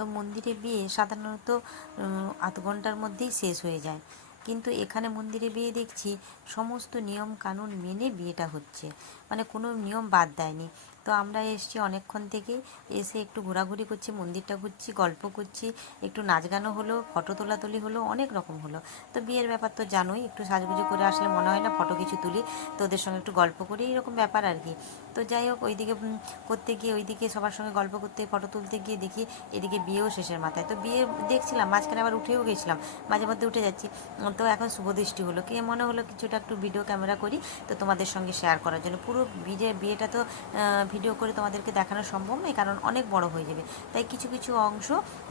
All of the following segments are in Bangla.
তো মন্দিরে বিয়ে সাধারণত আধ ঘন্টার মধ্যেই শেষ হয়ে যায়, কিন্তু এখানে মন্দিরে বিয়ে দেখছি সমস্ত নিয়ম কানুন মেনে বিয়েটা হচ্ছে, মানে কোনো নিয়ম বাদ দেয়নি। তো আমরা এসছি অনেকক্ষণ থেকে, এসে একটু ঘোরাঘুরি করছি, মন্দিরটা ঘুরছি, গল্প করছি, একটু নাচ গানও হলো, ফটো তোলাতুলি হলো, অনেক রকম হলো। তো বিয়ের ব্যাপার তো জানোই, একটু সাজগুজু করে আসলে মনে হয় না ফটো কিছু তুলি, তো ওদের সঙ্গে একটু গল্প করি, এরকম ব্যাপার আর কি। তো যাই হোক, ওইদিকে করতে গিয়ে, ওইদিকে সবার সঙ্গে গল্প করতে ফটো তুলতে গিয়ে দেখি এদিকে বিয়েও শেষের মাথায়। তো বিয়ে দেখছিলাম, মাঝখানে আবার উঠেও গেছিলাম, মাঝে মধ্যে উঠে যাচ্ছি। তো এখন শুভদৃষ্টি হলো, কে মনে হলো কিছুটা একটু ভিডিও ক্যামেরা করি, তো তোমাদের সঙ্গে শেয়ার করার জন্য। পুরো বিয়েটা তো ভিডিও করে তোমাদেরকে দেখানো সম্ভব নয়, কারণ অনেক বড় হয়ে যাবে, তাই কিছু কিছু অংশ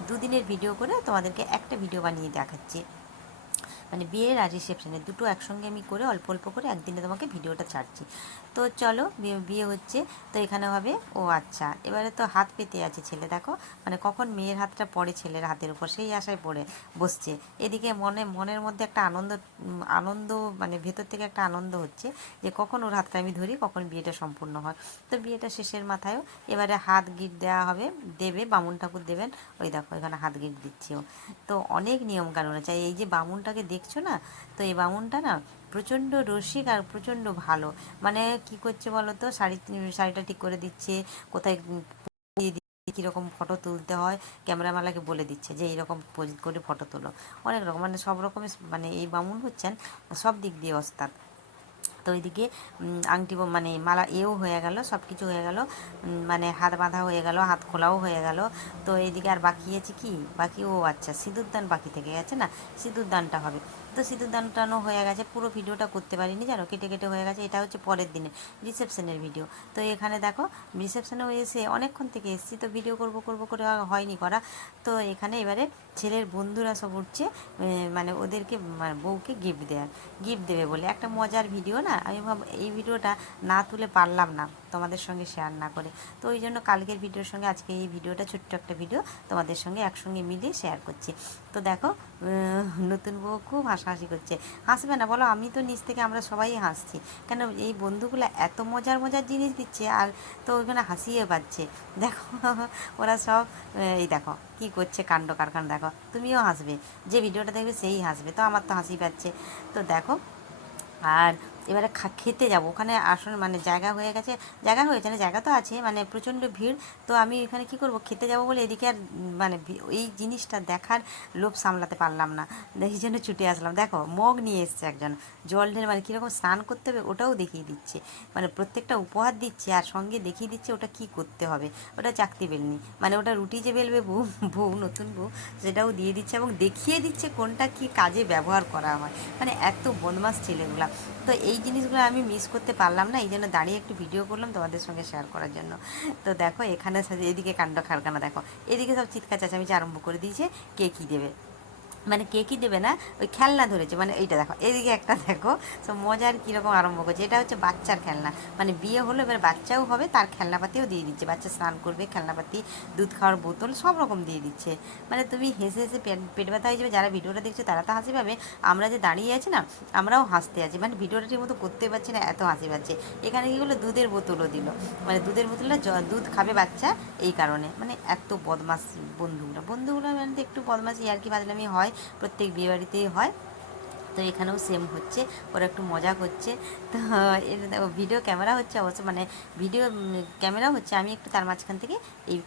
দুদিনের ভিডিও করে তোমাদেরকে একটা ভিডিও বানিয়ে দেখাচ্ছি। মানে বিয়ের আর রিসেপশনের দুটো একসঙ্গে আমি করে অল্প অল্প করে একদিনে তোমাকে ভিডিওটা ছাড়ছি। তো চলো, বিয়ে হচ্ছে, তো এখানে হবে। ও আচ্ছা, এবারে তো হাত পেতে আছে ছেলে, দেখো, মানে কখন মেয়ের হাতটা পড়ে ছেলের হাতের উপর, সেই আশায় পড়ে বসছে। এদিকে মনের মধ্যে একটা আনন্দ, মানে ভেতর থেকে একটা আনন্দ হচ্ছে যে কখন ওর হাতটা আমি ধরি, কখন বিয়েটা সম্পূর্ণ হয়। তো বিয়েটা শেষের মাথায়ও এবারে হাত গিট দেওয়া হবে, দেবে, বামুন ঠাকুর দেবেন। ওই দেখো এখানে হাত গিট দিচ্ছেও। তো অনেক নিয়ম কানুন আছে। এই যে বামুনটাকে দেখছো না, তো এই বামুনটা না প্রচণ্ড রসিক আর প্রচণ্ড ভালো। মানে কি করছে বলো তো, শাড়িটা ঠিক করে দিচ্ছে, কোথায় কীরকম ফটো তুলতে হয়, ক্যামেরাওয়ালাকে বলে দিচ্ছে যে এইরকম পোজ করে ফটো তোলো। অনেক রকম, মানে সব রকমের, মানে এই বামুন হচ্ছেন সব দিক দিয়ে ওস্তাদ। তো ওইদিকে আংটি, মানে মালা এও হয়ে গেল, সব কিছু হয়ে গেল, মানে হাত বাঁধা হয়ে গেল, হাত খোলাও হয়ে গেল। তো এইদিকে আর বাকি আছে কি, বাকি ও আচ্ছা সিঁদুরদান বাকি থেকে গেছে না, সিঁদুরদানটা হবে। তো সিঁদুরদান টানও হয়ে গেছে, পুরো ভিডিওটা করতে পারিনি জানো, কেটে কেটে হয়ে গেছে। এটা হচ্ছে পরের দিনে রিসেপশনের ভিডিও। তো এখানে দেখো রিসেপশনেও এসে অনেকক্ষণ থেকে এসেছি, তো ভিডিও করব করব করে হয়নি করা। তো এখানে এবারে ছেলের বন্ধুরা সব উঠছে, মানে ওদেরকে, মানে বউকে গিফট দেবে বলে একটা মজার ভিডিও না। আমি এই ভিডিওটা না তুলে পারলাম না তোমাদের সঙ্গে শেয়ার না করে, তো ওই জন্য কালকের ভিডিওর সঙ্গে আজকে এই ভিডিওটা, ছোট্ট একটা ভিডিও তোমাদের সঙ্গে একসঙ্গে মিলিয়ে শেয়ার করছি। তো দেখো নতুন বউ খুব হাসাহাসি করছে। হাসবে না বলো, আমি তো নিচ থেকে আমরা সবাই হাসছি, কেন এই বন্ধুগুলো এত মজার মজার জিনিস দিচ্ছে, আর তো ওইখানে হাসিয়ে পাচ্ছে। দেখো ওরা সব, এই দেখো কি করছে, কাণ্ড কারখানা দেখো, তুমিও হাসবে, যে ভিডিওটা দেখবে সেই হাসবে। তো আমার তো হাসি পাচ্ছে। তো দেখো, আর এবারে খেতে যাব, ওখানে আসন, মানে জায়গা হয়ে গেছে, জায়গা হয়েছে না, জায়গা তো আছে, মানে প্রচণ্ড ভিড়। তো আমি এখানে কি করব, খেতে যাব বলে এদিকে আর মানে এই জিনিসটা দেখার লোভ সামলাতে পারলাম না, এই জন্য ছুটে আসলাম। দেখো মগ নিয়ে এসছে একজন, জল ঢেলে, মানে কীরকম স্নান করতে হবে ওটাও দেখিয়ে দিচ্ছে, মানে প্রত্যেকটা উপহার দিচ্ছে, আর সঙ্গে দেখিয়ে দিচ্ছে ওটা কি করতে হবে। ওটা চাকতি বেলনি, মানে ওটা রুটি যে বেলবে বউ নতুন বউ, সেটাও দিয়ে দিচ্ছে এবং দেখিয়ে দিচ্ছে কোনটা কি কাজে ব্যবহার করা হয়। মানে এত বদমাস ছেলেগুলা। তো এই জিনিসগুলো আমি মিস করতে পারলাম না, এই জন্য দাঁড়িয়ে একটু ভিডিও করলাম তোমাদের সঙ্গে শেয়ার করার জন্য। তো দেখো এখানে এদিকে কাণ্ড কারখানা দেখো, এদিকে সব চিৎকার চেঁচামেচি আরম্ভ করে দিয়েছে, কে কী দেবে, মানে কে কী দেবে না, ওই খেলনা ধরেছে, মানে এইটা দেখো, এদিকে একটা দেখো সব মজার কীরকম আরম্ভ করছে। এটা হচ্ছে বাচ্চার খেলনা, মানে বিয়ে হলো, এবার বাচ্চাও হবে, তার খেলনাপাতিও দিয়ে দিচ্ছে, বাচ্চা স্নান করবে, খেলনাপাতি, দুধ খাওয়ার বোতল, সব রকম দিয়ে দিচ্ছে। মানে তুমি হেসে হেসে পেট ব্যথা হয়ে যাবে, যারা ভিডিওটা দেখছে তারা তো হাসি পাবে, আমরা যে দাঁড়িয়ে আছি না, আমরাও হাসতে আছি, মানে ভিডিওটা ঠিক মতো করতে পারছি না, এত হাসি পাচ্ছে। এখানে কী হলো, দুধের বোতলও দিল, মানে দুধের বোতলটা দুধ খাবে বাচ্চা, এই কারণে। মানে এত বদমাস বন্ধুগুলো মানে একটু বদমাসি আর কি ফাজলামি হয়, প্রত্যেক বিয়েবাড়িতেই হয়। তো এখানেও সেম হচ্ছে, ওরা একটু মজা করছে। তো ভিডিও ক্যামেরা হচ্ছে অবশ্য, মানে ভিডিও ক্যামেরা হচ্ছে, আমি একটু তার মাঝখান থেকে এই